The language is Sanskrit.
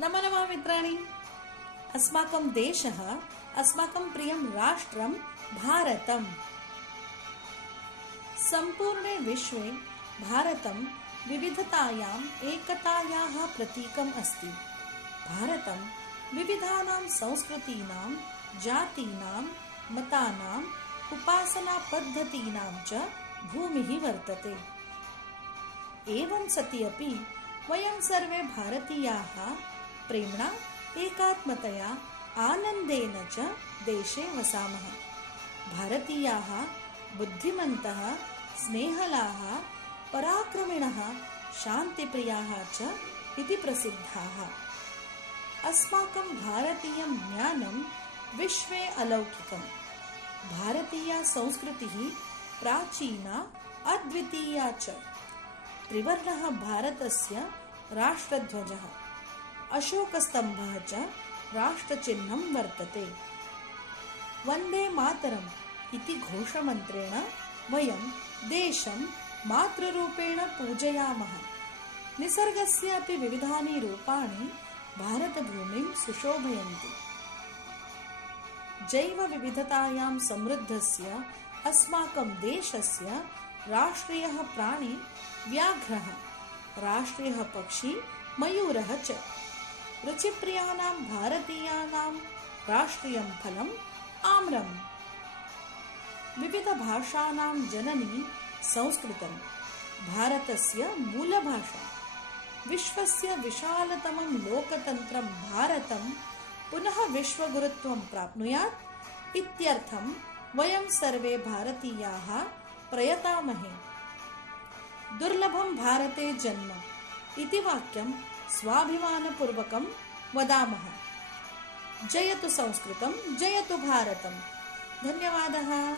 नमो नमः मित्राणि। अस्माकं देशः, अस्माकं प्रियं राष्ट्रं भारतम्। सम्पूर्णे विश्वे भारतं विविधतायाम् एकतायाः प्रतीकम् अस्ति। भारतं विविधानां संस्कृतीनां, जातीनां, मतानाम्, उपासनापद्धतीनां च भूमिः वर्तते। एवं सति अपि वयं सर्वे भारतीयाः प्रेम्णा एकात्मतया आनन्देन च देशे वसामः। भारतीयाः बुद्धिमन्तः, स्नेहलाः, पराक्रमिणः, शान्तिप्रियाः च इति प्रसिद्धाः। अस्माकं भारतीयं ज्ञानं विश्वे अलौकिकम्। भारतीया संस्कृतिः प्राचीना, अद्वितीया च। त्रिवर्णः भारतस्य राष्ट्रध्वजः, अशोकस्तम्भः च राष्ट्रचिह्नं वर्तते। वन्दे मातरम् इति घोषमन्त्रेण वयं देशं मातृरूपेण पूजयामः। निसर्गस्य अपि विविधानि रूपाणि भारतभूमिं सुशोभयन्ति। जैवविविधतायां समृद्धस्य अस्माकं देशस्य राष्ट्रियः प्राणी व्याघ्रः, राष्ट्रियः पक्षी मयूरः च। रुचिप्रियाणां भारतीयानां राष्ट्रियं फलम् आम्रम्। विविधभाषाणां जननी संस्कृतं, भारतस्य मूलभाषा। विश्वस्य विशालतमं लोकतन्त्रं भारतं पुनः विश्वगुरुत्वं प्राप्नुयात् इत्यर्थं वयं सर्वे भारतीयाः प्रयतामहे। दुर्लभं भारते जन्म इति वाक्यं स्वाभिमानपूर्वकं वदामः। जयतु संस्कृतं, जयतु भारतम्। धन्यवादः।